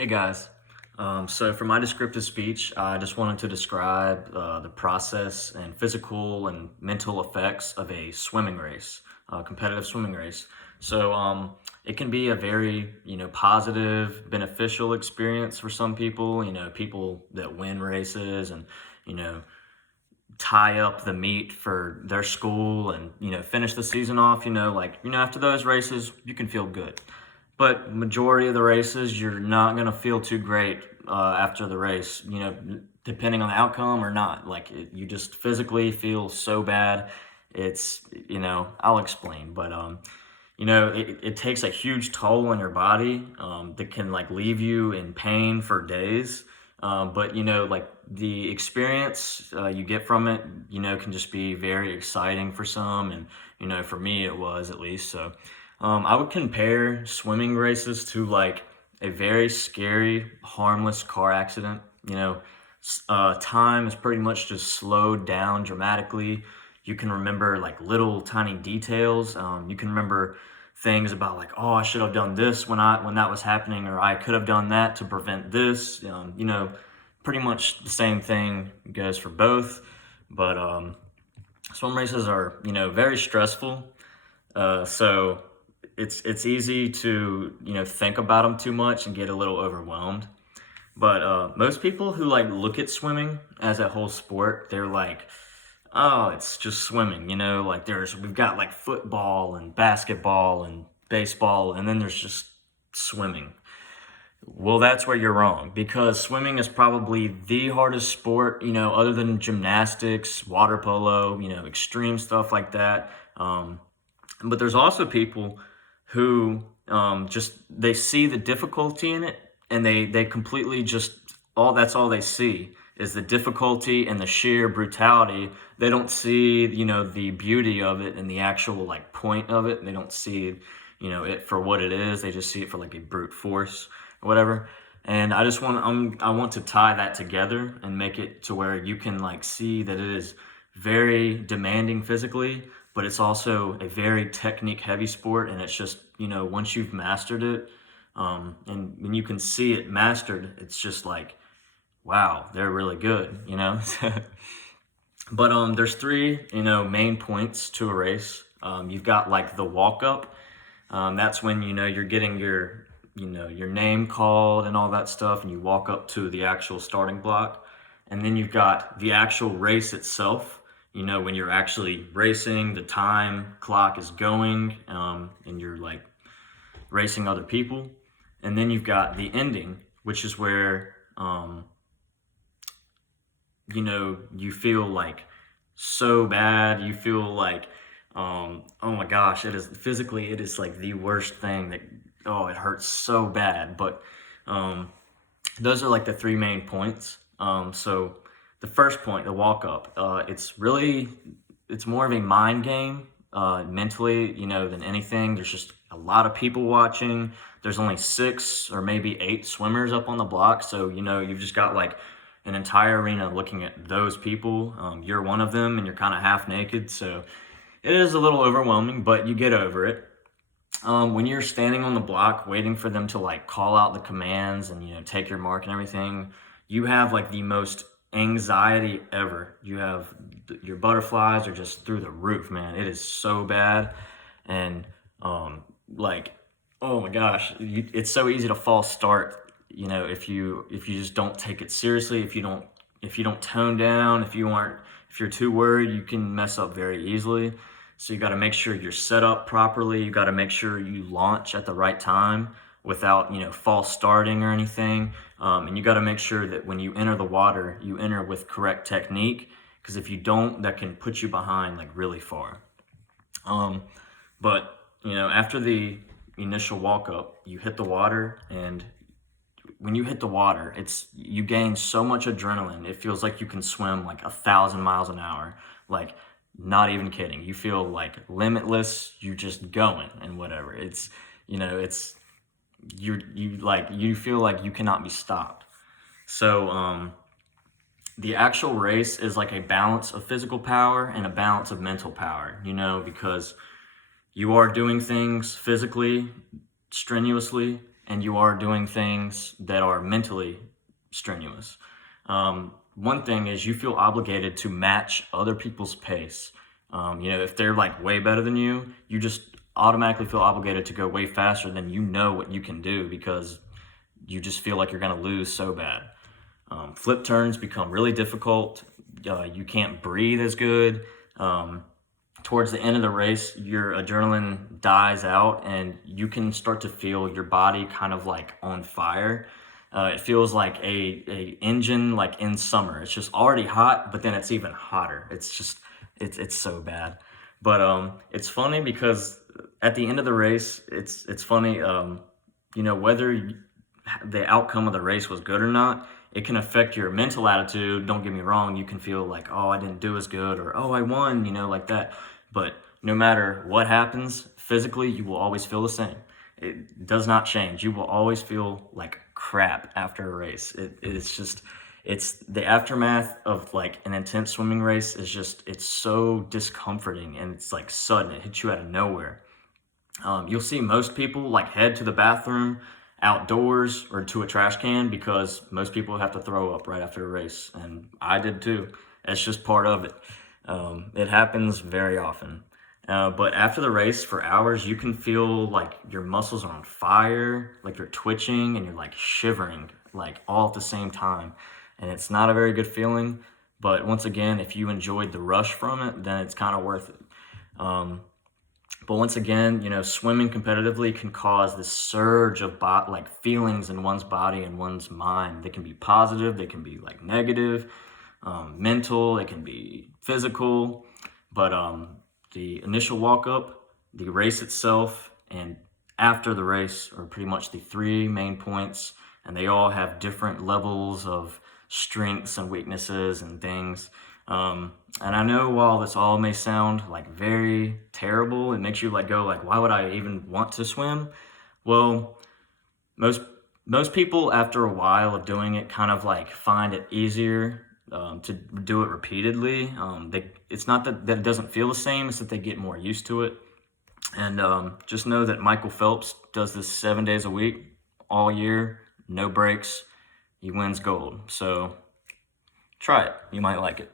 Hey guys. So for my descriptive speech, I just wanted to describe the process and physical and mental effects of a swimming race, a competitive swimming race. It can be a very, positive, beneficial experience for some people, people that win races and, you know, tie up the meet for their school and, finish the season off, after those races, you can feel good. But majority of the races, you're not gonna feel too great after the race. Depending on the outcome or not. You just physically feel so bad. It's I'll explain, but it takes a huge toll on your body that can like leave you in pain for days. But the experience you get from it, can just be very exciting for some, and for me it was at least. I would compare swimming races to like a very scary, harmless car accident. Time is pretty much just slowed down dramatically. You can remember like little tiny details. You can remember things about like, oh, I should have done this when that was happening, or I could have done that to prevent this. Pretty much the same thing goes for both. But swim races are very stressful. So it's easy to think about them too much and get a little overwhelmed. But most people who like look at swimming as a whole sport, they're like, oh, it's just swimming. Like we've got like football and basketball and baseball, and then there's just swimming. Well, that's where you're wrong, because swimming is probably the hardest sport, other than gymnastics, water polo, extreme stuff like that. But there's also people who just they see the difficulty in it, and they completely just all they see is the difficulty and the sheer brutality. They don't see the beauty of it and the actual like point of it. They don't see it for what it is. They just see it for like a brute force or whatever. And I want to tie that together and make it to where you can like see that it is very demanding physically, but it's also a very technique heavy sport. And it's just once you've mastered it, and when you can see it mastered, it's just like, wow, they're really good. But there's three main points to a race. You've got like the walk up. That's when you're getting your name called and all that stuff, and you walk up to the actual starting block. And then you've got the actual race itself. When you're actually racing, the time clock is going, and you're like racing other people. And then you've got the ending, which is where you feel like so bad. You feel like, oh my gosh, it is like the worst thing that, oh, it hurts so bad. But those are like the three main points. So the first point, the walk up, it's more of a mind game, mentally, than anything. There's just a lot of people watching. There's only 6 or maybe 8 swimmers up on the block. So, you've just got like an entire arena looking at those people. You're one of them and you're kind of half naked. So it is a little overwhelming, but you get over it. When you're standing on the block waiting for them to like call out the commands and take your mark and everything, you have like the most anxiety ever. Your butterflies are just through the roof, man. It is so bad. And like, oh my gosh, it's so easy to false start, if you just don't take it seriously, if you don't tone down, if you're too worried, you can mess up very easily. So you got to make sure you're set up properly. You got to make sure you launch at the right time without false starting or anything. And you got to make sure that when you enter the water, you enter with correct technique, because if you don't, that can put you behind like really far. But after the initial walk up, you hit the water, and when you hit the water, you gain so much adrenaline. It feels like you can swim like 1,000 miles an hour. Like, not even kidding. You feel like limitless. You're just going and whatever. You feel like you cannot be stopped. So the actual race is like a balance of physical power and a balance of mental power. Because you are doing things physically, strenuously, and you are doing things that are mentally strenuous. One thing is you feel obligated to match other people's pace. If they're like way better than you just automatically feel obligated to go way faster than you know what you can do because you just feel like you're going to lose so bad. Flip turns become really difficult. You can't breathe as good. Towards the end of the race, your adrenaline dies out and you can start to feel your body kind of like on fire. It feels like a engine like in summer. It's just already hot, but then it's even hotter. It's so bad. But it's funny because at the end of the race, it's funny. Whether the outcome of the race was good or not, it can affect your mental attitude. Don't get me wrong, you can feel like, oh, I didn't do as good, or oh, I won, like that. But no matter what happens, physically, you will always feel the same. It does not change. You will always feel like crap after a race. It's the aftermath of like an intense swimming race is just, it's so discomforting and it's like sudden. It hits you out of nowhere. You'll see most people like head to the bathroom outdoors or to a trash can because most people have to throw up right after a race, and I did too. It's just part of it. It happens very often. But after the race for hours, you can feel like your muscles are on fire, like you're twitching and you're like shivering, like all at the same time. And it's not a very good feeling. But once again, if you enjoyed the rush from it, then it's kind of worth it. But once again, swimming competitively can cause this surge of like feelings in one's body and one's mind. They can be positive, they can be like negative, mental, it can be physical. But the initial walk up, the race itself, and after the race are pretty much the three main points, and they all have different levels of strengths and weaknesses and things. And I know while this all may sound like very terrible, it makes you like go like, why would I even want to swim? Well, most people after a while of doing it kind of like find it easier to do it repeatedly. It's not that it doesn't feel the same, it's that they get more used to it. And just know that Michael Phelps does this 7 days a week, all year, no breaks. He wins gold. So try it. You might like it.